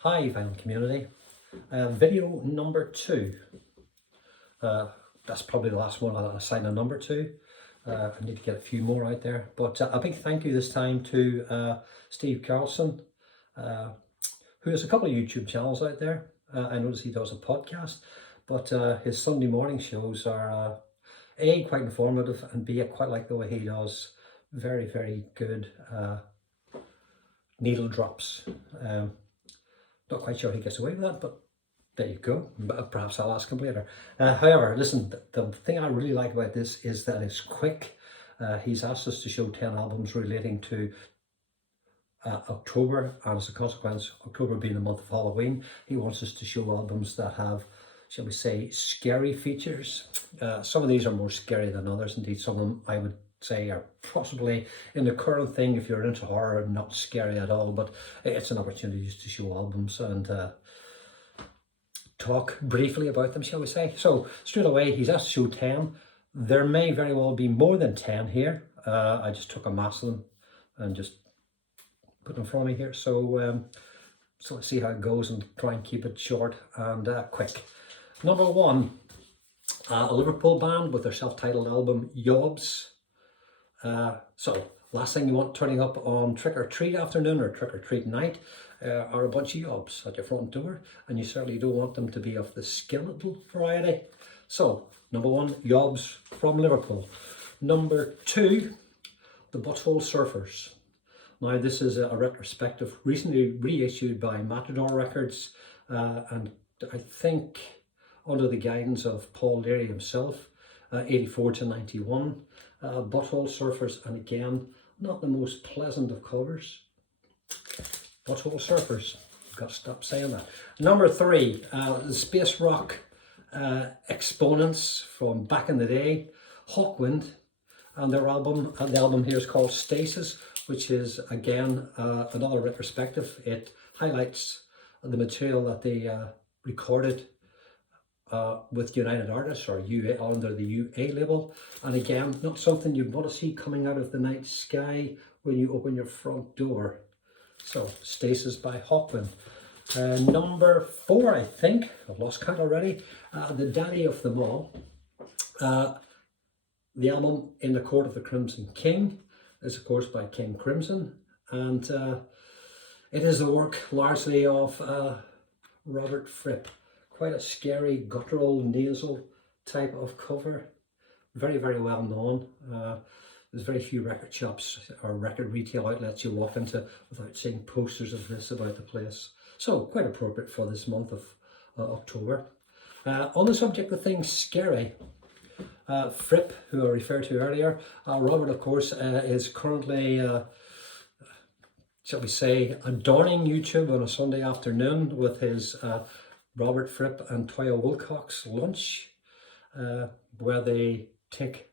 Hi vinyl community, video number 2. That's probably the last one I'll assign a number to. I need to get a few more out there, but a big thank you this time to Steve Calson, who has a couple of YouTube channels out there. I notice he does a podcast, but his Sunday morning shows are A, quite informative, and B, I quite like the way he does very, very good needle drops. Not quite sure he gets away with that, but there you go. Perhaps I'll ask him later. However, listen, the thing I really like about this is that it's quick. He's asked us to show 10 albums relating to October, and as a consequence, October being the month of Halloween, he wants us to show albums that have, shall we say, scary features. Some of these are more scary than others. Indeed, some of them I would say are possibly in the current thing, if you're into horror, not scary at all, but it's an opportunity just to show albums and talk briefly about them, shall we say. So straight away, he's asked to show 10. There may very well be more than 10 here. I just took a mass of them and just put them in front of me here. So let's see how it goes and try and keep it short and quick. Number 1, a Liverpool band with their self-titled album, Yobs. So last thing you want turning up on trick-or-treat afternoon or trick-or-treat night are a bunch of Yobs at your front door, and you certainly don't want them to be of the skeletal variety. So number 1, Yobs from Liverpool. Number 2, the Butthole Surfers. Now this is a retrospective recently reissued by Matador Records, and I think under the guidance of Paul Leary himself, 84 to 91. Butthole Surfers, and again, not the most pleasant of covers. Butthole Surfers, got to stop saying that. Number 3, the space rock exponents from back in the day, Hawkwind, and their album. The album here is called Stasis, which is again another retrospective. It highlights the material that they recorded with United Artists, or UA, under the UA label, and again, not something you'd want to see coming out of the night sky when you open your front door. So Stasis by Hawkwind. Number 4, I think, I've lost count already, the daddy of them all, the album In the Court of the Crimson King is of course by King Crimson, and it is the work largely of Robert Fripp. Quite a scary, guttural, nasal type of cover. Very, very well known. There's very few record shops or record retail outlets you walk into without seeing posters of this about the place. So quite appropriate for this month of October. On the subject of things scary, Fripp, who I referred to earlier, Robert of course is currently shall we say adorning YouTube on a Sunday afternoon with his Robert Fripp and Toya Wilcox lunch, where they take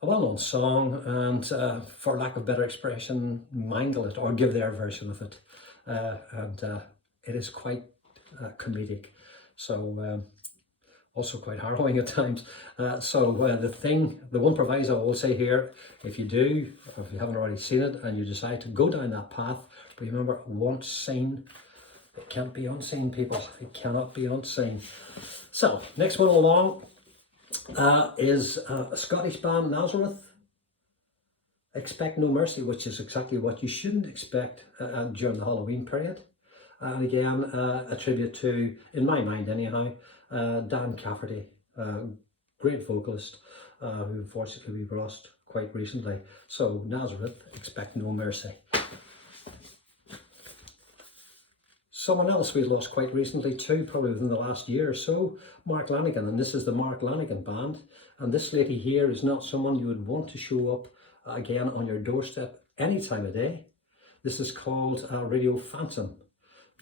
a well-known song and, for lack of better expression, mangle it or give their version of it, and it is quite comedic. So also quite harrowing at times. The one proviso I will say here, if you do, or if you haven't already seen it and you decide to go down that path, remember, once seen, it can't be unseen, people. It cannot be unseen. So, next one along is a Scottish band, Nazareth. Expect No Mercy, which is exactly what you shouldn't expect during the Halloween period. And again, a tribute to, in my mind anyhow, Dan Cafferty, great vocalist, who unfortunately we lost quite recently. So, Nazareth, Expect No Mercy. Someone else we lost quite recently too, probably within the last year or so, Mark Lanigan, and this is the Mark Lanigan Band. And this lady here is not someone you would want to show up again on your doorstep any time of day. This is called Radio Phantom,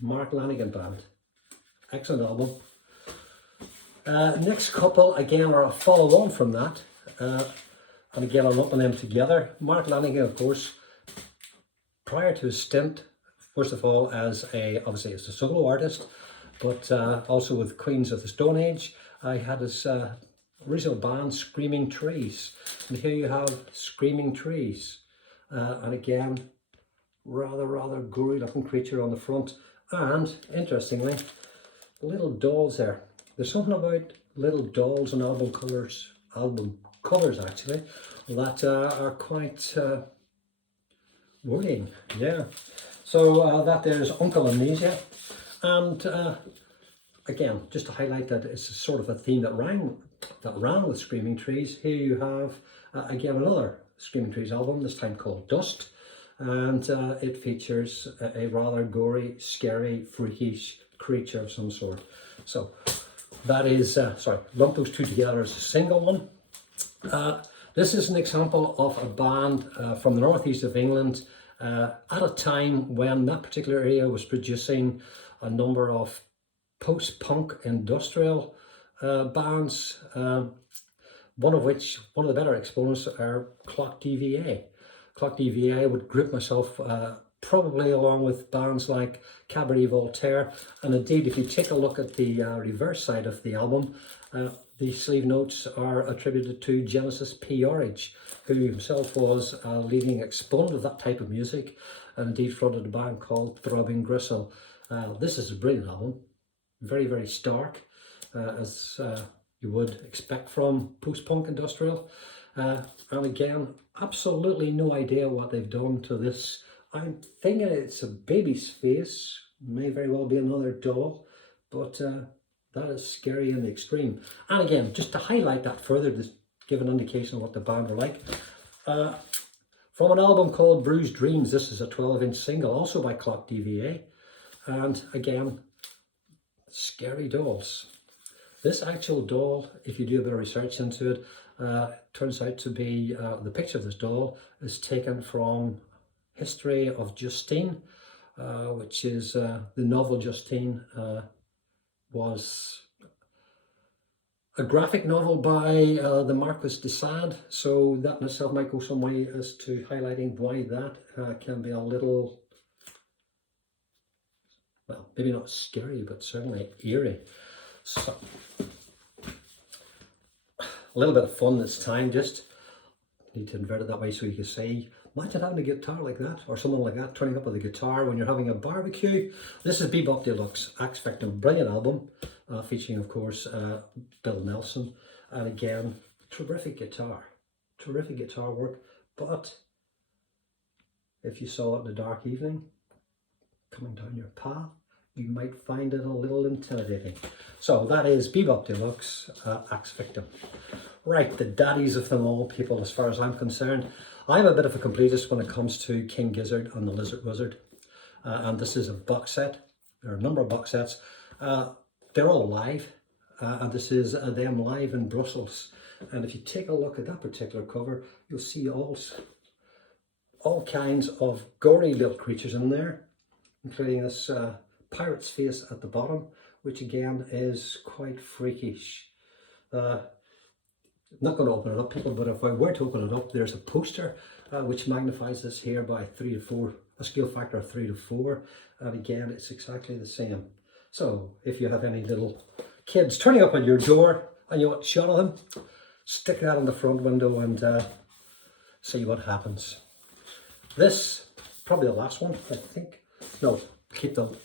Mark Lanigan Band. Excellent album. Next couple again are a follow on from that, and again I'm lumping them together. Mark Lanigan, of course, prior to his stint, first of all, obviously as a solo artist, but also with Queens of the Stone Age. I had his original band, Screaming Trees. And here you have Screaming Trees. And again, rather gory looking creature on the front. And interestingly, little dolls there. There's something about little dolls and album covers actually, that are quite worrying. Yeah. So that there's Uncle Amnesia, and again, just to highlight that it's a sort of a theme that ran with Screaming Trees. Here you have again another Screaming Trees album, this time called Dust, and it features a rather gory, scary, freakish creature of some sort. So that is, sorry, lump those two together as a single one. This is an example of a band from the northeast of England at a time when that particular area was producing a number of post-punk industrial bands, one of the better exponents are Clock DVA. Clock DVA would group myself probably along with bands like Cabaret Voltaire, and indeed if you take a look at the reverse side of the album, the sleeve notes are attributed to Genesis P. Orridge, who himself was a leading exponent of that type of music, and indeed fronted a band called Throbbing Gristle. This is a brilliant album, very, very stark, as you would expect from post-punk industrial. And again, absolutely no idea what they've done to this. I'm thinking it's a baby's face, may very well be another doll, but that is scary in the extreme. And again, just to highlight that further, to give an indication of what the band are like, from an album called Bruised Dreams, this is a 12-inch single, also by Clock DVA, and again, scary dolls. This actual doll, if you do a bit of research into it, turns out to be, the picture of this doll is taken from History of Justine, which is the novel Justine, was a graphic novel by the Marquis de Sade, so that in itself might go some way as to highlighting why that can be a little, well, maybe not scary, but certainly eerie. So, a little bit of fun this time, just need to invert it that way so you can see. Imagine having a guitar like that, or something like that, turning up with a guitar when you're having a barbecue. This is Bebop Deluxe, Axe Victim, brilliant album, featuring of course Bill Nelson, and again, terrific guitar work, but if you saw it in a dark evening, coming down your path, you might find it a little intimidating. So that is Bebop Deluxe, Axe Victim. Right, the daddies of them all, people, as far as I'm concerned. I'm a bit of a completist when it comes to King Gizzard and the Lizard Wizard. And this is a box set. There are a number of box sets. They're all live. And this is them live in Brussels. And if you take a look at that particular cover, you'll see all kinds of gory little creatures in there, including this pirate's face at the bottom, which again is quite freakish. I'm not going to open it up, people, but if I were to open it up, there's a poster which magnifies this here by 3 to 4, a scale factor of 3 to 4, and again it's exactly the same. So if you have any little kids turning up on your door and you want a shot of them, stick that on the front window and see what happens. This, probably the last one, I think. No, keep them.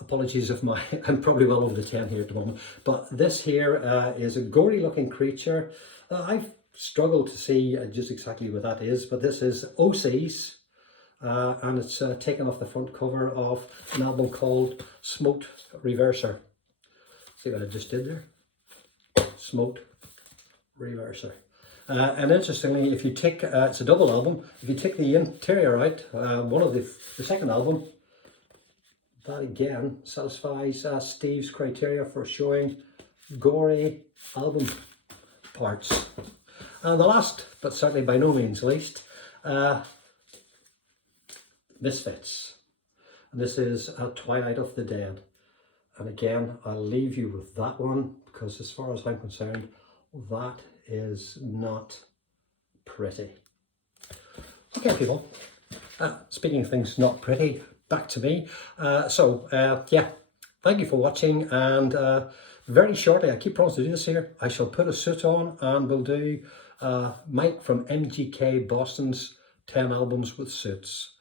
Apologies if I'm probably well over the 10 here at the moment, but this here is a gory looking creature. I've struggled to see just exactly what that is, but this is OC's, and it's taken off the front cover of an album called Smoked Reverser. See what I just did there? Smoked Reverser. And interestingly, if you take, it's a double album, if you take the interior out, one of the second album, that again satisfies Steve's criteria for showing gory album parts. And the last, but certainly by no means least, Misfits. And this is Twilight of the Dead. And again, I'll leave you with that one, because as far as I'm concerned, that is not pretty. Okay, people, speaking of things not pretty, back to me. Yeah, thank you for watching, and very shortly, I keep promising to do this here, I shall put a suit on and we'll do Mike from MGK Boston's 10 albums with suits.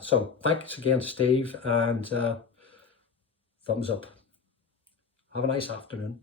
So thanks again, Steve, and thumbs up. Have a nice afternoon.